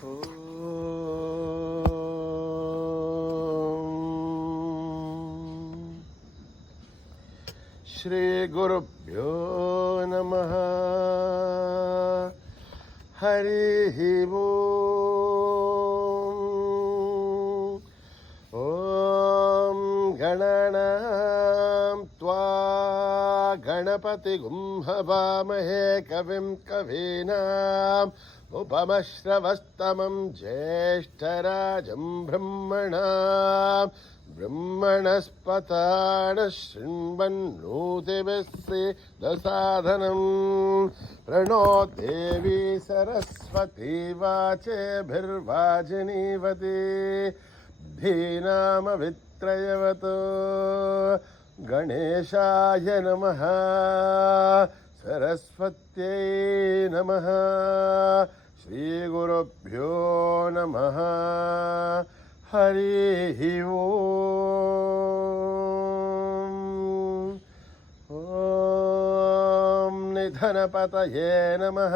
శ్రీ గురుభ్యో నమః. హరి ఓం గణానాం త్వా గణపతిగుం హవామహే కవిం కవీనాం ఉపమశ్రవస్తమం జ్యేష్ఠరాజం బ్రహ్మణాం బ్రహ్మణస్పతాన శృణ్వన్నోతిభిస్సిదసాదనం ప్రణో దేవీ సరస్వతీ వాచేభిర్వాజినీవతి ధీనామవిత్రయవతో గణేశాయ నమః సరస్వత్యై నమః శ్రీగురుభ్యో నమః. హరి ఓం నిధనపతయే నమః.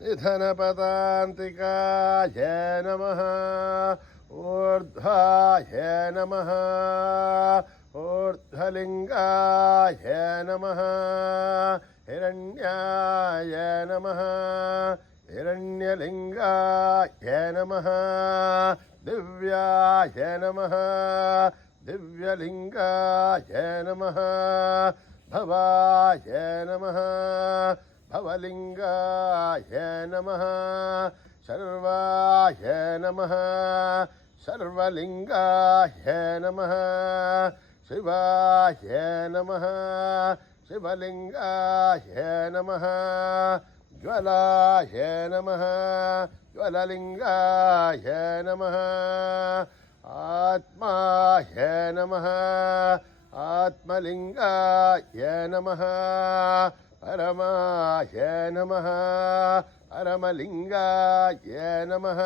నిధనపదాంతికాయ నమః. ఊర్ధ్వాయ నమః. ఊర్ధ్వలింగాయ నమః. హిరణ్యాయ నమః. హిరణ్యలింగాయ నమః. దివ్యాయ నమః. దివ్యలింగాయ నమః. భవాయ నమః. భవలింగాయ నమః. శర్వాయ నమః. శర్వలింగాయ నమః. శివాయ నమః. శివలింగాయ నమః. జ్వలాయ నమః. జ్వలలింగాయ నమః. ఆత్మాయ నమః. ఆత్మలింగాయ నమః. పరమాయ నమః. పరమలింగాయ నమః.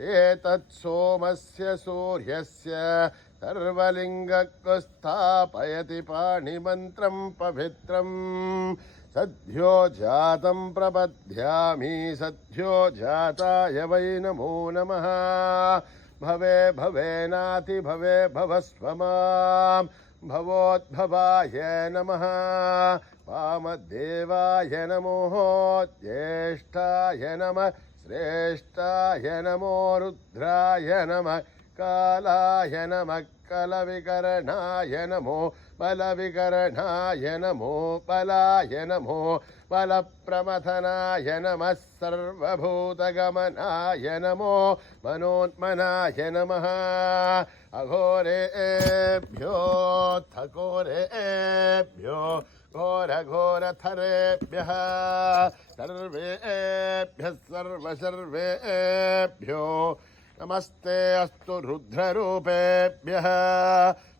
ఏతత్ సోమస్య సూర్యస్య సర్వలింగస్థాపయతి పాణిమంత్రం పవిత్రం సద్యో జాతం ప్రపద్యామి. సద్యో జాతాయ వై నమో నమః. భవే భవేనాతి భవే భవస్వమాం భవోద్భవాయ నమః. వామదేవాయ నమో జ్యేష్ఠాయ నమః. శ్రేష్ఠాయ నమో రుద్రాయ నమః. కాలాయ నమః. కలవికరణాయ నమో బలవికరణాయ నమో బలాయ నమో బలప్రమథనాయ నమః. సర్వభూతగమనాయ నమో మనోన్మనాయ నమః. అఘోరేభ్యో థఘోరేభ్యో ఘోరఘోరథరేభ్యః సర్వేభ్యః సర్వసర్వేభ్యో నమస్తే అస్తు రుద్రరూపేభ్యః.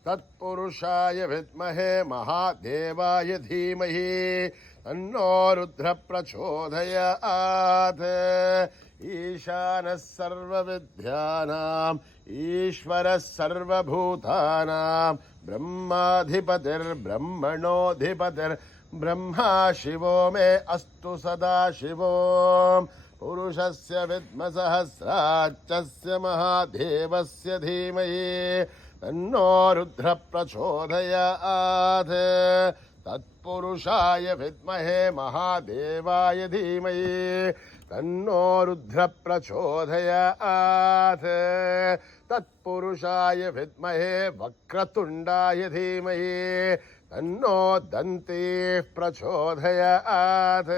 తత్పురుషాయ విద్మహే మహాదేవాయ ధీమహి తన్నో రుద్ర ప్రచోదయాత్. ఈశానః సర్వవిద్యానాం ఈశ్వరః సర్వభూతానాం బ్రహ్మాధిపతిర్బ్రహ్మణోధిపతిర్బ్రహ్మా శివో మే అస్తు సదాశివో. పురుషస్య విద్మ సహస్రాక్షస్య మహాదేవస్య ధీమహి తన్నో రుద్ర ప్రచోదయాత్. తత్పురుషాయ విద్మహే మహాదేవాయ ధీమహి తన్నో రుద్ర ప్రచోదయాత్. తత్పురుషాయ విద్మహే వక్రతుండాయ ధీమహి తన్నో దంతి ప్రచోదయాత్.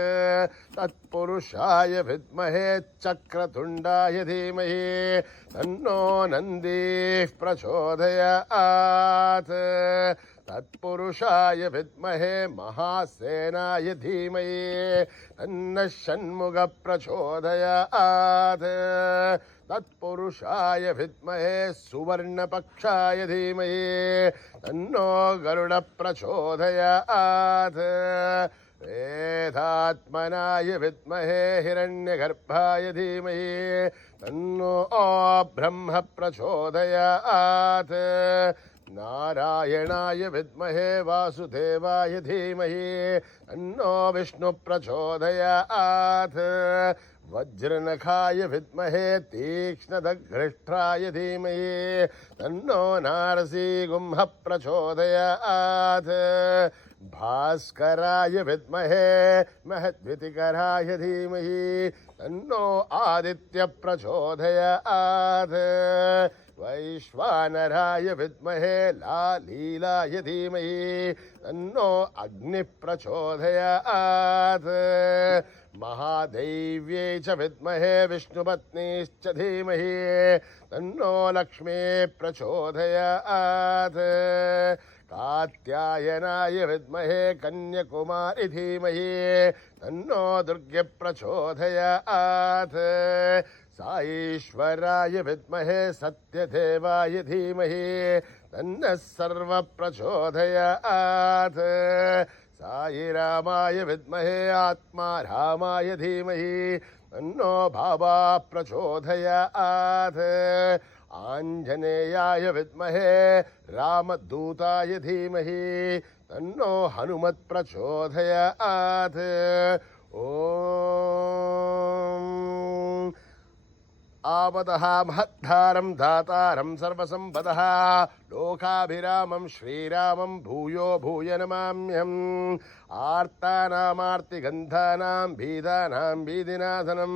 తత్పురుషాయ విద్మహే చక్రతుండాయ ధీమహి తన్నో నంది ప్రచోదయాత్. తత్పురుషాయ విద్మహే మహాసేనాయ ధీమహి తన్నః షణ్ముఖ ప్రచోదయాత్. తత్పురుషాయ విద్మహే సువర్ణపక్షాయ ధీమహి తన్నో గరుడ ప్రచోదయాత్. వేదాత్మనాయ విద్మహే హిరణ్యగర్భాయ ధీమహి తన్నో బ్రహ్మ ప్రచోదయాత్. నారాయణాయ విద్మహే వాసుదేవాయ ధీమహి తన్నో విష్ణు ప్రచోదయాత్. वज्रनखाय विद्महे तीक्ष्णदघ्रष्ठाय धीमहि तन्नो नारसिंहः प्रचोदयात् भास्कराय विद्महे महद्वितिकराय धीमहि तन्नो आदित्य प्रचोदयात् वैश्वानराय विद्महे लालीलाय धीमहि तन्नो अग्निः प्रचोदयात् महादेव्यै च विद्महे विष्णुपत्नीश्च धीमहि तन्नो लक्ष्मी प्रचोदयात् कात्यायनाय विद्महे कन्याकुमारी धीमहि तन्नो दुर्गे प्रचोदयात् साईश्वराय विद्महे सत्यदेवाय धीमहि तन्नः सर्वः प्रचोदयात् साईरामाय विद्महे आत्मारामाय धीमहि तन्नो भावा प्रचोदयात् आञ्जनेयाय विद्महे रामदूताय धीमहि तन्नो हनुमत् प्रचोदयात् ॐ आपदः महद्धारं दातारं सर्वसम्पदः लोकाभिरामं श्रीरामं भूयो भूय नमाम्यहम् आर्तानामार्तिगन्धानां भीदानां भीदिनाशनं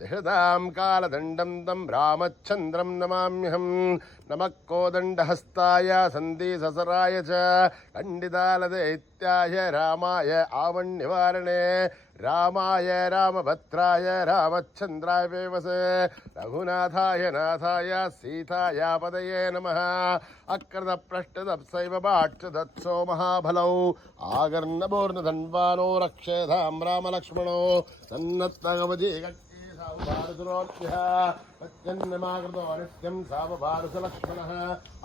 निहृतां कालदण्डं तं रामचन्द्रं नमाम्यहम् नमः कोदण्डहस्ताय सन्धिससराय च खण्डितालदैत्याय रामाय आवन्निवारणे रामाय रामभद्राय रामचन्द्राय वेवसे रघुनाथाय नाथाय सीताय पदये नमः अकृतप्रष्टदप्सैव बाक्षदत्सो महाफलौ आगर्णपूर्णधन्वानो रक्षेधां रामलक्ष्मणो सन्नत्तगवजी नित्यं सावभारसलक्ष्मणः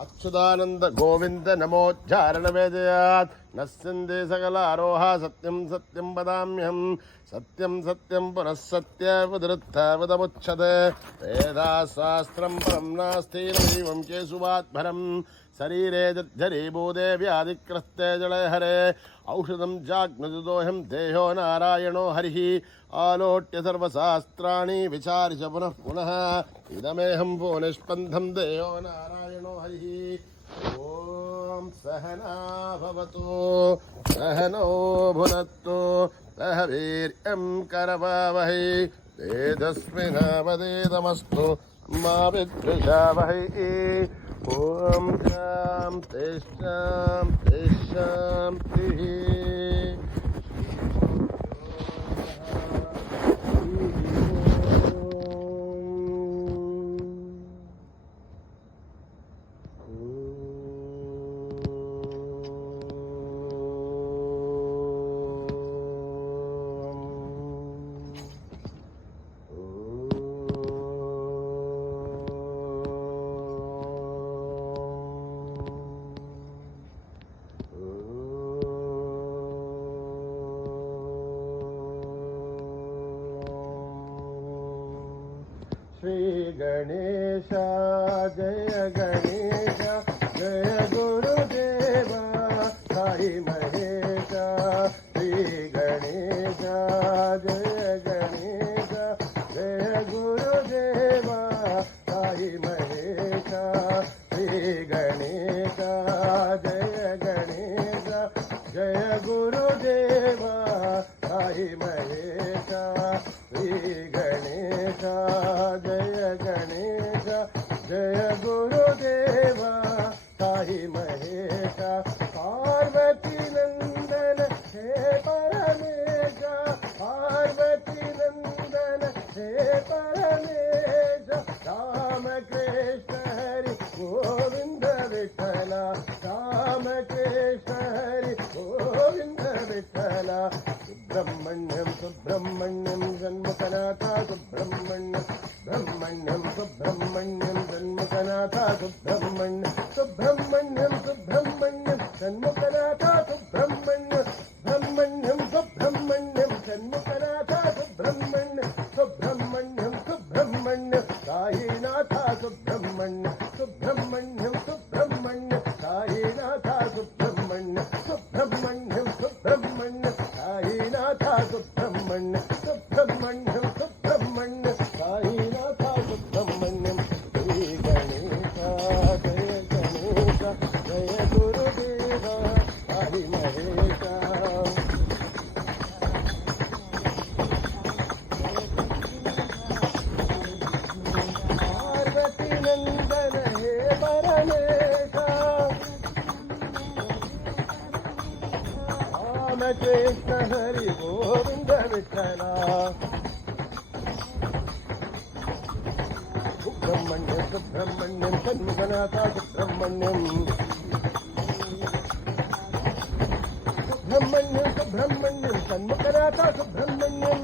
अच्युतानन्द गोविन्द नमोच्चारणवेदयात् नः सिन्धे सकलारोहा सत्यं सत्यं वदाम्यहम् सत्यं सत्यं पुनः सत्यवदृत्थवदमुच्यते वेदाशास्त्रं परं नास्ति नैवं केशवात्भरम् शरीरे जर्जरीभूते व्याधिग्रस्ते जलहरे औषधं जाग्नुदोऽहं देहो नारायणो हरिः आलोट्य सर्वशास्त्राणि विचार्य च पुनः पुनः इदमेहं वो निष्पन्धं देहो नारायणो हरिः ॐ सहना भवतु सहनो भुनक्तु सह वीर्यं करवावहै तेजस्विनावधीतमस्तु मा विद्विषावहै ॐ शान्ति शान्ति शान्तिः श्री गणेश जय गणेश जय गुरुदेवा साई महेश श्री गणेश जय गणेश जय गुरुदेवा साई महेश श्री गणेश जय गणेश जय गुरुदेवा साई महेश श्री गणेश जय गणेश जय गुरुदेवा साई महेश पार्वती नंदन हे परमेश पार्वती नंदन हे परमेश राम कृष्ण हरि गोविंद विठ्ठल राम कृष्ण हरि गोविंद विठ्ठल सुब्रह्मण्यं सुब्रह्मण्यं जन्मकनाथ सुब्रह्मण्यं ब्रह्मण्यं सुब्रह्मण्यं जन्मकनाथ सुब्रह्मण्यं सुब्रह्मण्यं सुब्रह्मण्यं जन्मकनाथ सुब्रह्मण्यं ब्रह्मण्यं सुब्रह्मण्यं जन्मकनाथ सुब्रह्मण्यं सुब्रह्मण्यं सुब्रह्मण्यं साईनाथ सुब्रह्मण्यं सुब्रह्मण्यं सुब्रह्मण्यं साईनाथ सुब्रह्मण्यं सुब्रह्मण्यं सुब्रह्मण्यं साईनाथ सुब्रह्मण्यं सुब्रह्मण्यं सुब्रह्मण्यं సుబ్రహ్మణ్యం షణ్ముఖనాథ సుబ్రహ్మణ్యం సుబ్రహ్మణ్యం సుబ్రహ్మణ్యం షణ్ముఖనాథ సుబ్రహ్మణ్యం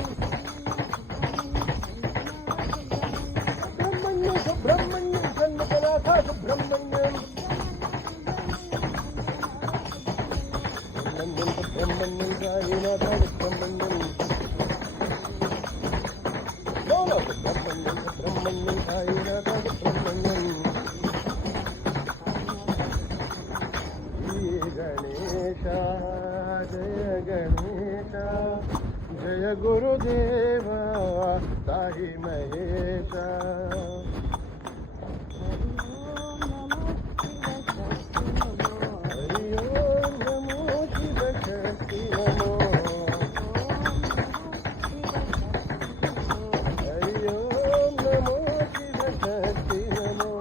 సుబ్రహ్మణ్యం సుబ్రహ్మణ్యం షణ్ముఖనాథ సుబ్రహ్మణ్యం సుబ్రహ్మణ్యం సాయినాథ సుబ్రహ్మణ్యం సుబ్రహ్మణ్యం సుబ్రహ్మణ్యం సాయినాథ సుబ్రహ్మణ్యం శ్రీ గణేశ జయ గణేశ జయ గురుదేవ సాయి మహేశ హరి ఓం నమో శివ శక్తి నమో హరి ఓం నమో శివ శక్తి నమో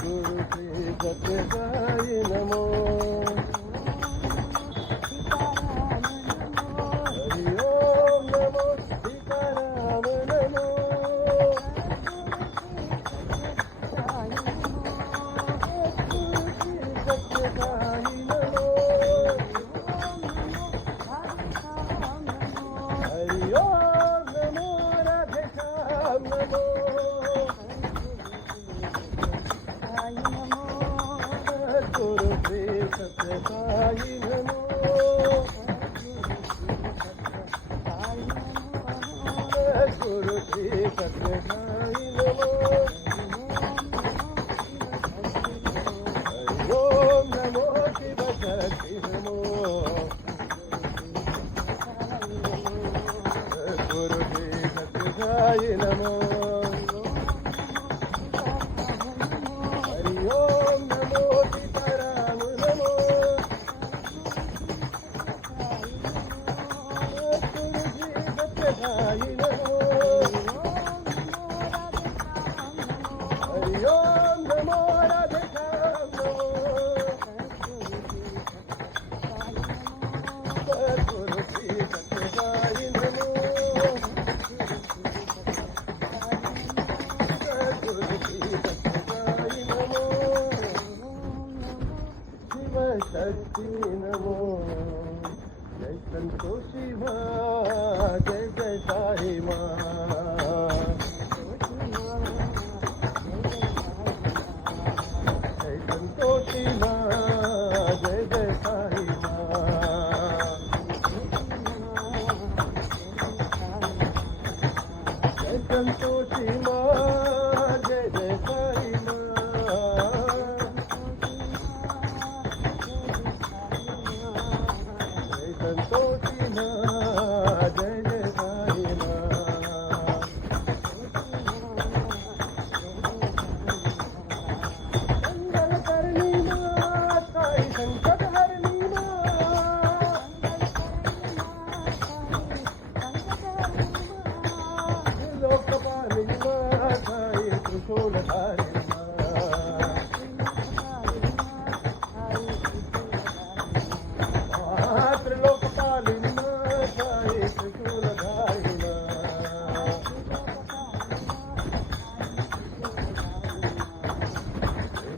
గురు శ్రీ సత్య సాయి నమో హరి ఓం నమో సీతారామ నమో సత్య సాయి నమో హరి ఓం నమో రాధే శ్యామ్ నమో గురు శ్రీ సత్య సాయి నమో గురు శ్రీ సత్య సాయి నమో హరి ఓం నమో శివ శక్తి నమో గురు శ్రీ సత్య సాయి నమో హరి ఓం నమో సీతారామ నమో గురు శ్రీ సత్య సాయి నమో హరి ఓం నమో రాధే శ్యామ్ నమో గురు శ్రీ సత్య సాయి నమో గురు శ్రీ సత్య సాయి నమో శివ శక్తి నమో జై సంతోషి మా జయ జయ సాయి మా జై సంతోషి మా జయ జయ సాయి మా జై సంతోషి మా జయ జయ సాయి మా జై సంతోషి మా జయ జయ సాయి మా మంగళకరణి మా సాయి సంకటహరణి మా త్రిలోకపాలిని మా సాయి త్రిశూలధారిణి మా త్రిలోకపాలిని మా సాయి త్రిశూలధారిణి మా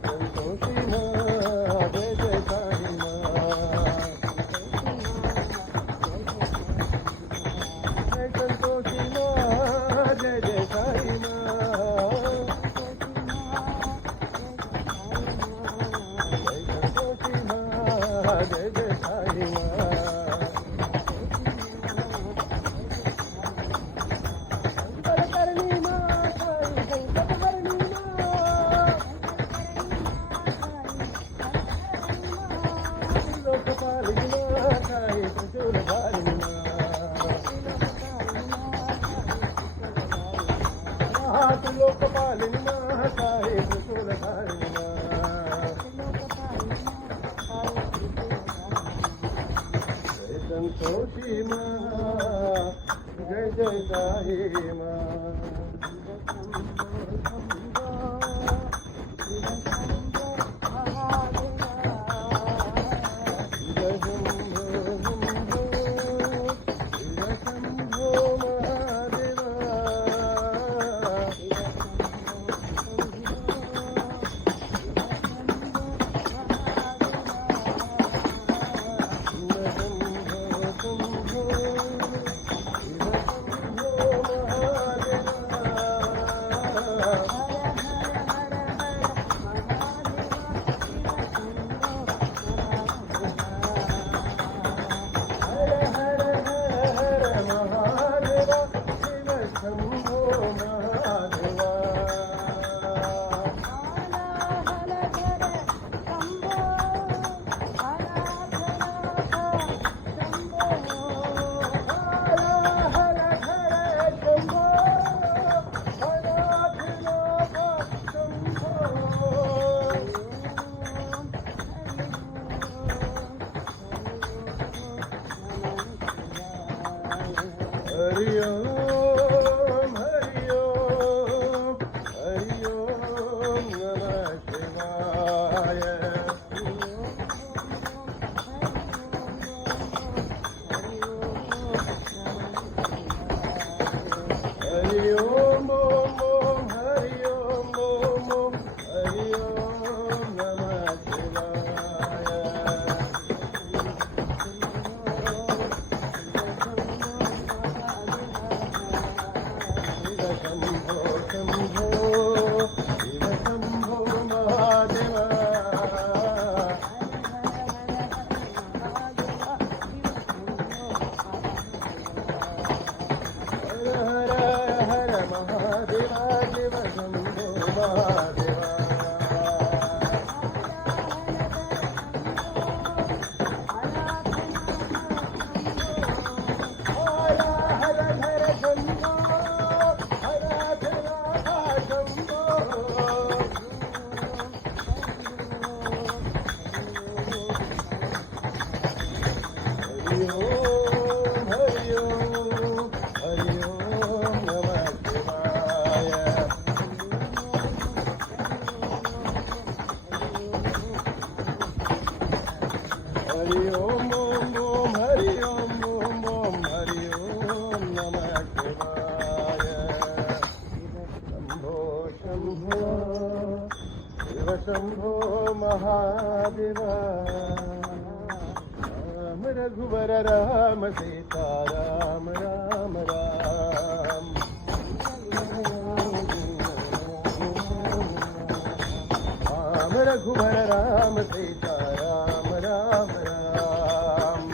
సంతోషి మా జయ జయ సాయి మా జయ సంతోషి మా జయ జయ సాయి మా జయ సంతోషి మా జయ జయ సాయి మా సంకటహరణి మా సాయి సంకటహరణి మా త్రిలోకపాలిని మా సాయి త్రిశూలధారిణి మా త్రిలోకపాలిని మా సాయి త్రిశూలధారిణి మా జయ సంతోషి మా జయ జయ సాయి మా శివ శంభో हरि ओम हरि ओम हरि ओम नमः शिवाय हरि ओम ओम ओम हरि ओम ओम ओम हरि ओम नमः शिवाय शंभो शंभो शिव शंभो महादेव हर हर हर महादेव शिव शंभो महादेव हर हर हर शंभो हर हर शंभो हरि ओम हरि ओम हरि ओम नमः शिवाय हरि ओम ओम ओम हरि ओम ओम ओम हरि ओम नमः शिवाय शंभो शंभो शिव शंभो महादेव राम रघुवर राम सीता राम राम राम राम रघुवर राम सीता राम राम राम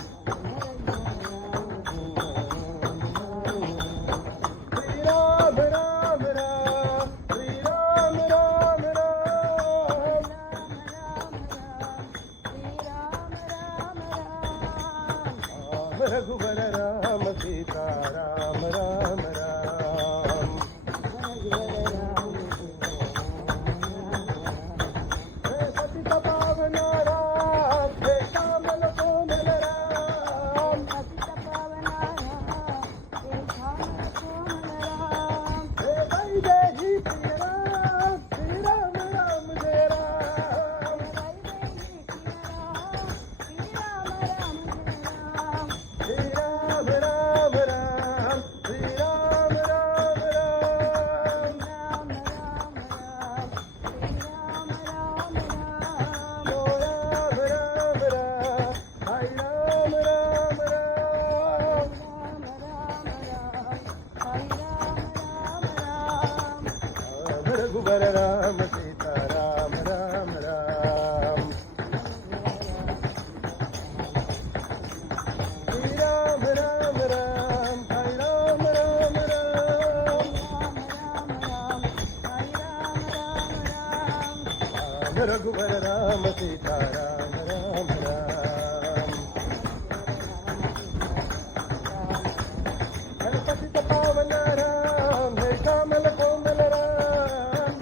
श्री राम राम राम श्री राम राम राम राम रघुवर राम सीता राम राम राम हे पतित पावन राम हे श्यामल कोमल राम हे वैदेही प्रिय राम श्री राम राम जय राम श्री राम राम राम श्री राम राम राम ओ राम राम राम हाय राम राम राम राम रघुवर राम सीता राम राम राम श्री राम राम राम हाय राम राम राम राम रघुवर राम सीता राम राम राम हर पतित पावन राम हे श्यामल कोमल राम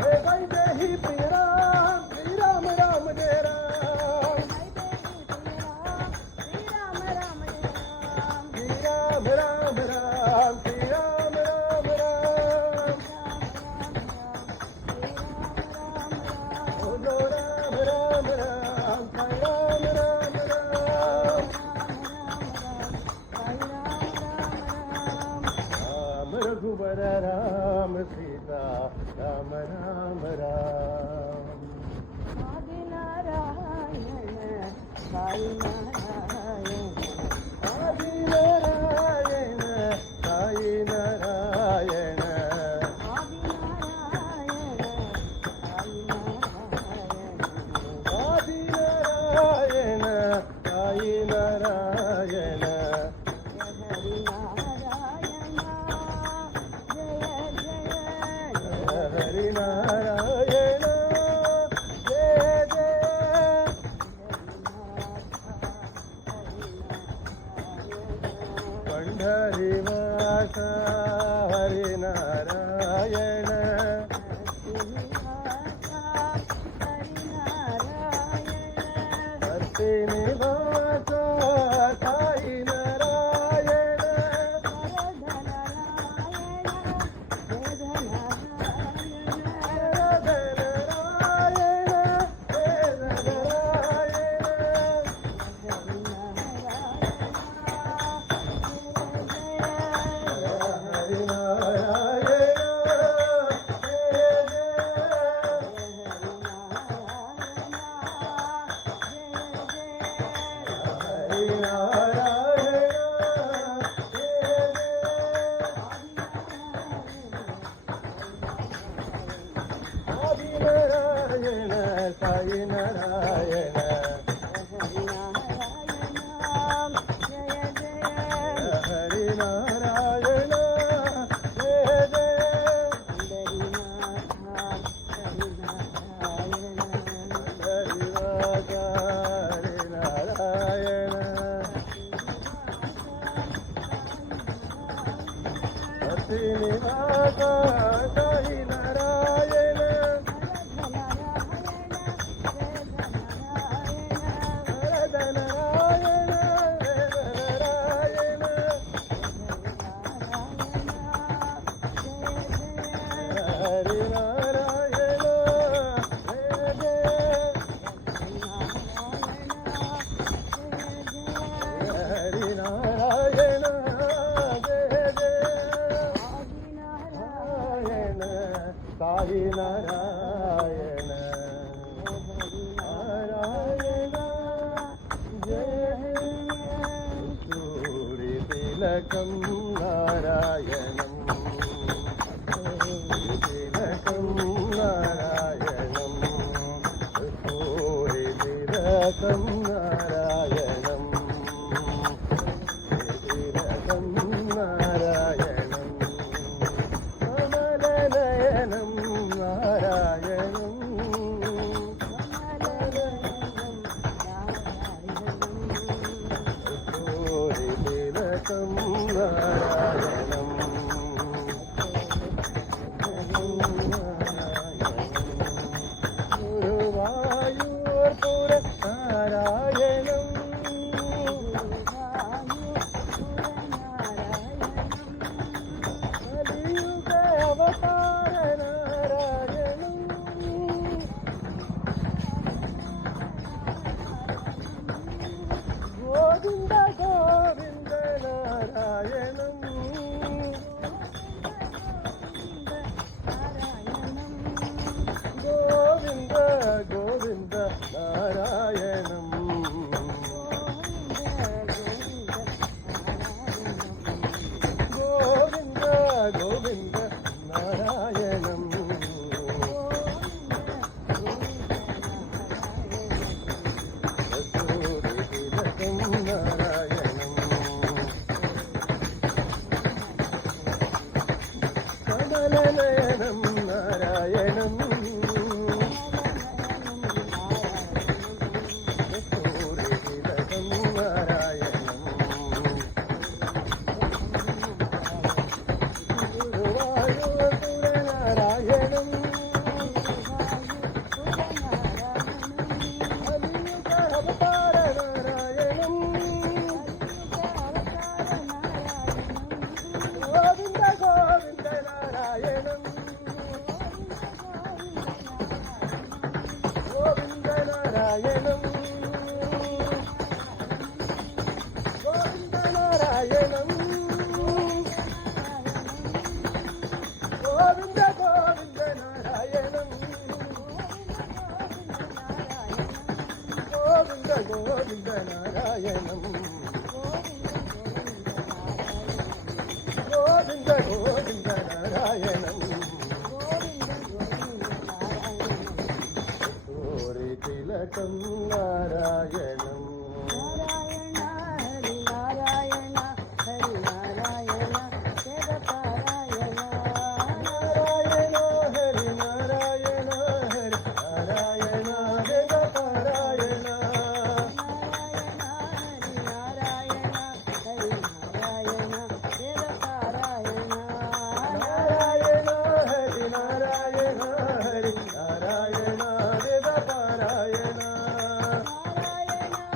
हे वैदेही प्रिय राम श्री राम राम जय राम श्री राम राम राम श्री राम राम राम ओ लो राम राम राम हाय राम राम राम राम रघुवर राम सीता राम राम राम आदि नारायण साई नारायण आदि नारायण साई नारायण हरि नारायण जय जय पंढरीवास हरि नारायण भक्ति निवास తిలకం నారాయణం తిలకం నారాయణం కస్తూరి తిలకం నారాయణం తిలకం నారాయణం కమలనయనం నారాయణం కస్తూరి తిలకం నారాయణం గురువాయూర్పుర నారాయణం కలియుగ అవతార నారాయణం గోవింద గోవింద నారాయణం గోవింద గోవింద నారాయణం గోవింద గోవింద నారాయణం కస్తూరి తిలకం నారాయణం కమలనయనం నారాయణం కస్తూరి తిలకం నారాయణం గురువాయూర్పుర నారాయణం కలియుగ అవతార నారాయణం గోవింద గోవింద నారాయణం గోవింద నారాయణం గోవింద నారాయణం గోవింద గోవింద నారాయణం గోవింద గోవింద నారాయణం గోవింద గోవింద నారాయణం కస్తూరి తిలకం నారాయణం నారాయణ హరి నారాయణ హరి నారాయణ వేదపారాయణ నారాయణ హరి నారాయణ హరి నారాయణ వేదపారాయణ నారాయణ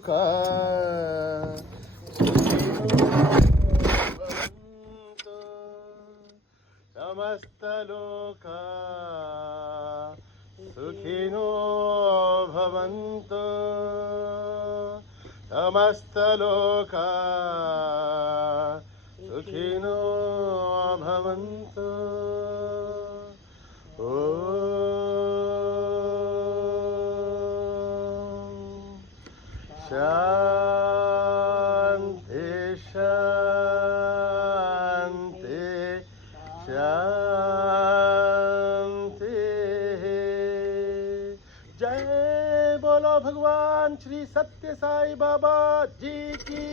लोका समस्त लोका सुखिनो भवन्तु समस्त लोका सुखिनो भवन्तु शांति शांति शांति। जय बोलो भगवान श्री सत्य साई बाबा जी की।